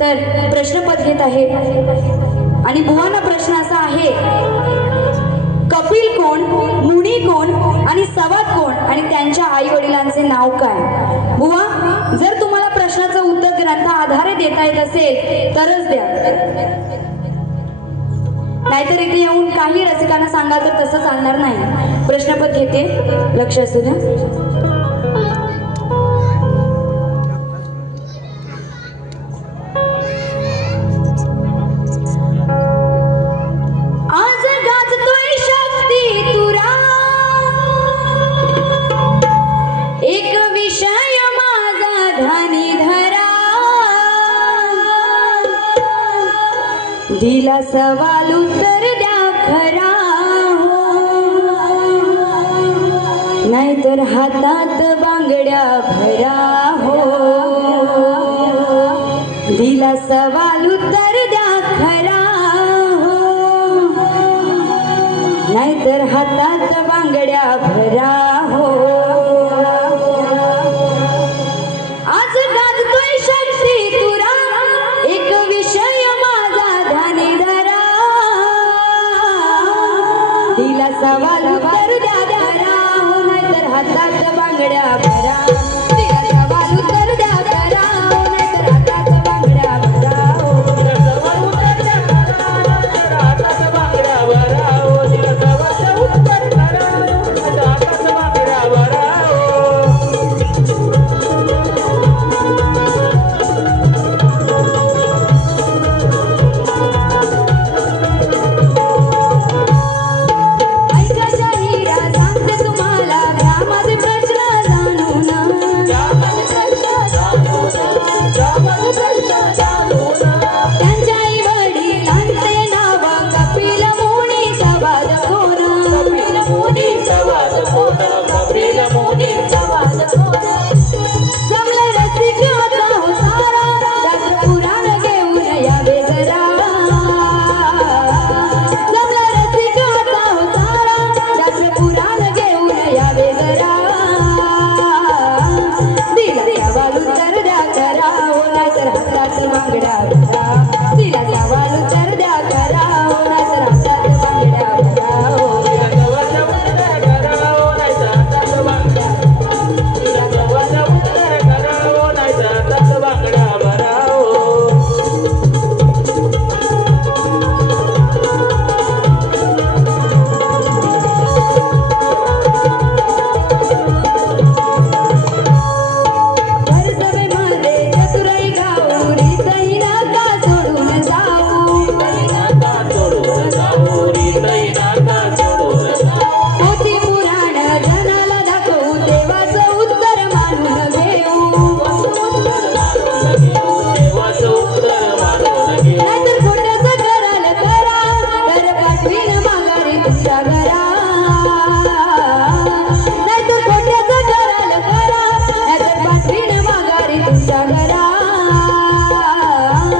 तर प्रश्नपद घेत आहे आणि बुवांना प्रश्न असा आहे, कपिल कोण, मुनी कोण आणि सवाद कोण आणि त्यांच्या आई वडिलांचे नाव काय? बुवा, जर तुम्हाला प्रश्नाचं उत्तर ग्रंथाआधारे देता येत असेल तरच द्या, नाहीतर इथे येऊन काही रसिकांना सांगाल तर तसं चालणार नाही. प्रश्नपद घेते, लक्ष असू द्या. दिला सवाल उत्तर द्या खरा हो, नाहीतर हातात बांगड्या भरा हो. दिला सवाल उत्तर द्या खरा हो, नाहीतर हातात बांगड्या भरा हो. आज गाजतोय शक्ती तुरा, एक विषय दिला सवाल उत्तर द्या खरा हो, नाहीतर हातात बांगड्या भरा.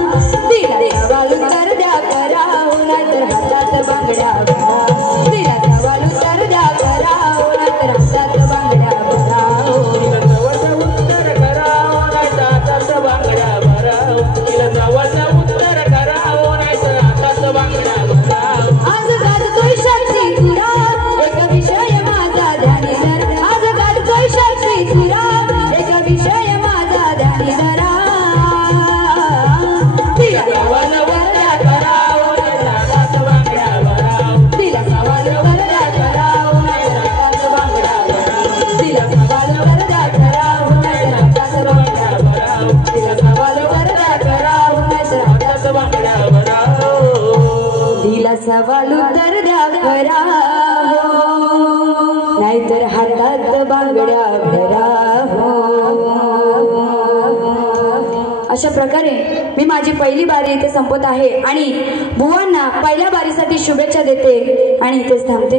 दिला सवाल उत्तर द्या खरा हो, नाहीतर हातात बांगड्या भरा हो. दिला सवाल उत्तर द्या खरा, नाहीतर हातात बांगड्या भरा हो. दिला सवाल उत्तर खरा, नाहीतर हातात बांगड्या भरा हो. सवाल उत्तर द्या खरा हो, नाहीतर हातात बांगड्या भरा हो. अशा प्रकारे मी माझी पहिली बारी इथे संपत आहे आणि बुवांना पहिल्या बारीसाठी शुभेच्छा देते आणि इथेच थांबते.